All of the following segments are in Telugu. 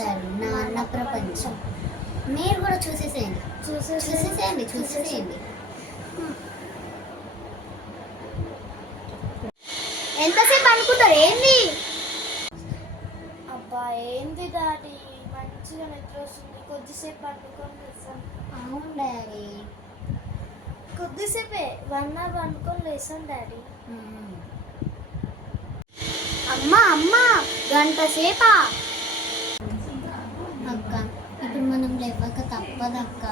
చూశారు నాన్న ప్రపంచం. మీరు కూడా చూసేసేయండి. ఎంతసేపు అనుకుంటారు? ఏంది అబ్బా ఏంది డాడీ, మంచిగా నిద్ర వస్తుంది, కొద్దిసేపు పండుకొని లేసాను. అవును డాడీ, కొద్దిసేపే 1 hour పండుకొని లేసాను డాడీ. అమ్మా గంట సేపా? అక్క ఇప్పుడు మనం లేవక తప్పదక్క.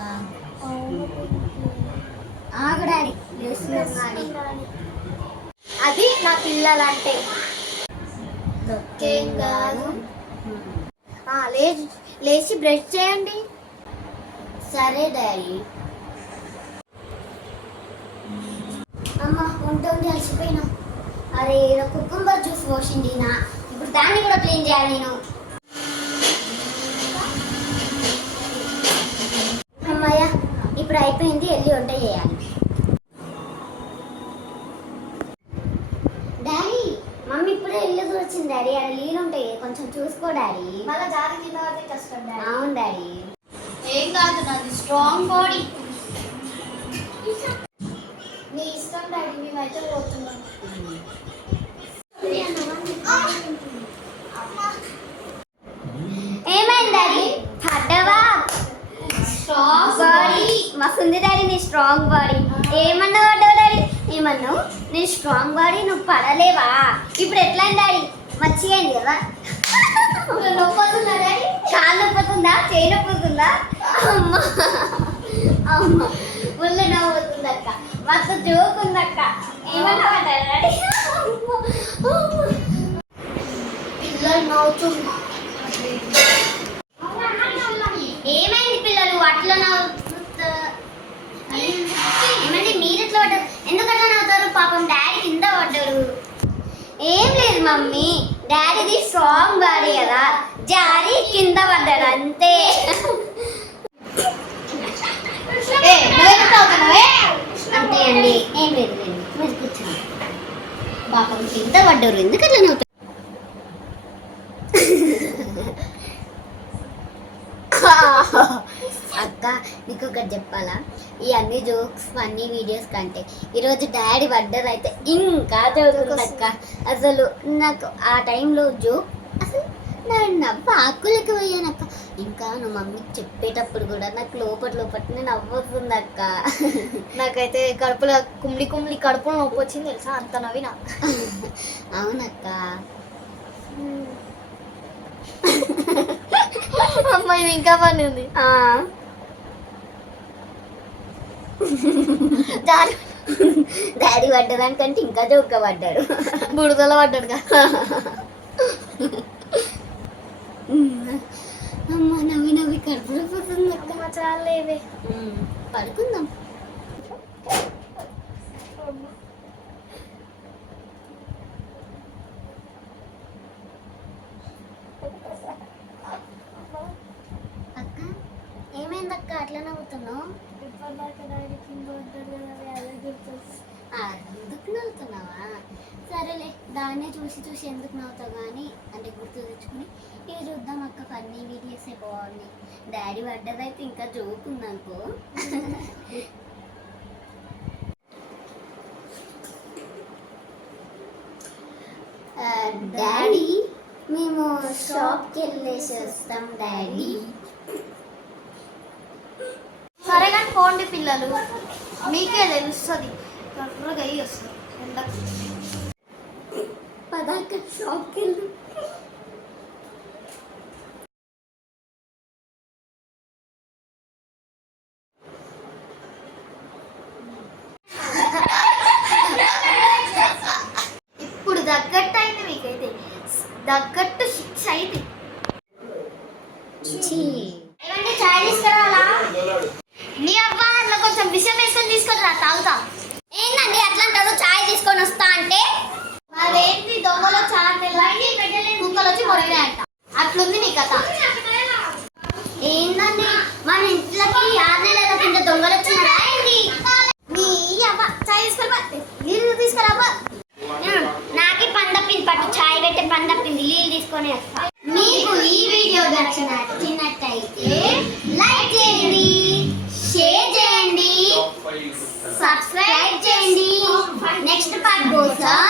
ఆగు డాడీ, అది నా పిల్లలంటే ఏం కాదు. లేచి బ్రష్ చేయండి. సరే డాడీ. అమ్మ ఉంటుంది అలసిపోయినా. అరే కుకుంబర్ జ్యూస్ పోసింది నా, ఇప్పుడు దాన్ని కూడా క్లీన్ చేయాలి నేను. అమ్మయ్య ఇప్పుడు అయిపోయింది, వెళ్ళి వంట చేయాలి. డాడీ మమ్మీ ఇప్పుడే ఇల్లు వచ్చింది డాడీ, అక్కడ నీళ్ళు ఉంటాయి కొంచెం చూసుకో డాడీ. మళ్ళీ జారి కింద పడితే కష్టం డాడీ. అవును డాడీ. ఏం కాదు, నాది స్ట్రాంగ్ బాడీ. నీ ఇష్టం డాడీ, మేమైతే పోతున్నాం. ఏమైంది డాడీ? పడ్డవా? స్ట్రాంగ్ బాడీ మస్తుంది డాడీ, నీ స్ట్రాంగ్ బాడీ. ఏమన్నా పడ్డావు డాడీ? ఏమన్నావు? నీ స్ట్రాంగ్ బాడీ, నువ్వు పడలేవా? ఇప్పుడు ఎట్లా డాడీ? మంచిగా అయింది కదా? నొప్పుతుందా డాడీ? కాలు నొప్పుతుందా? చేయి నొప్పుతుందా? అమ్మ అమ్మ ముళ్ళు నవ్వుతుంది అక్క, మస్తు జోక్ ఉంది అక్క. ఏమన్నా పడ్డారు డాడీ? పిల్లలు నవ్వుతున్నా. ఏమైంది పిల్లలు అట్లా ఏమంటే మీరు ఎట్లా పడ్డారు? ఎందుకు అట్లా నవ్వుతారు? పాపం డాడీ కింద పడ్డారు. ఏం లేదు మమ్మీ, డాడీది స్ట్రాంగ్ బాడీ కదా, జారి కింద పడ్డాడు అంతే. అంతే అండి, ఏం లేదు మీరు కూర్చోండి. పాపం కింద పడ్డారు, ఎందుకు అట్లా నవ్వుతారు? అక్క నీకు ఒకటి చెప్పాలా, ఈ అన్ని జోక్స్ ఫన్నీ వీడియోస్ కంటే ఈరోజు డాడీ పడ్డర్ అయితే ఇంకా జోకుంది అక్క. అసలు నాకు ఆ టైంలో జోక్ అసలు నా నవ్వు ఆకులకి పోయానక్క. ఇంకా నా మమ్మీకి చెప్పేటప్పుడు కూడా నాకు లోపల నవ్వుతుంది అక్క. నాకైతే కడుపులో కుమ్లి కడుపులో నొప్పి వచ్చింది తెలుసా, అంత నవ్వినా. అవునక్క. అమ్మాయి ఇంకా పని ఉంది. డాడీ పడ్డదానికంటే ఇంకా జోక్క పడ్డాడు, బుడదల పడ్డాడు కదా. అమ్మ నవ్వి కడుపులో పోతుంది అక్క. చాలేవే, పడుకుందాం. అక్క ఏమైందక్క అట్లా నవ్వుతున్నావు? ఎందుకు నవ్వుతున్నావా? సరేలే, దాన్నే చూసి ఎందుకు నవ్వుతావు కానీ అంటే గుర్తు తెచ్చుకుని ఇవి చూద్దాం అక్క. ఫన్నీ వీడియోసే బాగున్నాయి. డాడీ పడ్డదైతే ఇంకా జోక్ ఉందనుకో. డాడీ మేము షాప్కి వెళ్ళేసి వస్తాం డాడీ. సరే కానీ పోండి పిల్లలు, మీకే తెలుస్తుంది. కర్రగా అయ్యి వస్తుంది ఎండకు. పదాక షాప్కి వెళ్ళు. ఇప్పుడు తగ్గట్టు అయింది మీకైతే, తగ్గట్టు శిక్ష అయింది. ఏమంటే చాయ్ తీసుకురావాలా? నీ అవ్వ అట్లా కొంచెం విషయం వేసుకొని తీసుకొని రా, తాగుతా. ఏంటండి అట్లా అంటారు? చాయ్ తీసుకొని వస్తా అంటే మరేంటి దొంగలో చాలా కుక్కలు వచ్చి మొరిగినాయంట, అట్లుంది నీ కథ. ఏంటండి మన ఇంట్లోకి 6 నెలల కింద దొంగలు వచ్చినారా ఏంటి? నీ అవ్వ చాయ్ తీసుకొని నీళ్ళు తీసుకురా. నాకే పని తప్పింది, పట్టు చాయ్ పెట్టే పని తప్పింది, నీళ్ళు తీసుకొని వస్తా. మీకు ఈ వీడియో నచ్చినట్టయితే లైక్ చేయండి, షేర్ చేయండి, సబ్స్క్రైబ్ చేయండి. నెక్స్ట్ పార్ట్ కోసం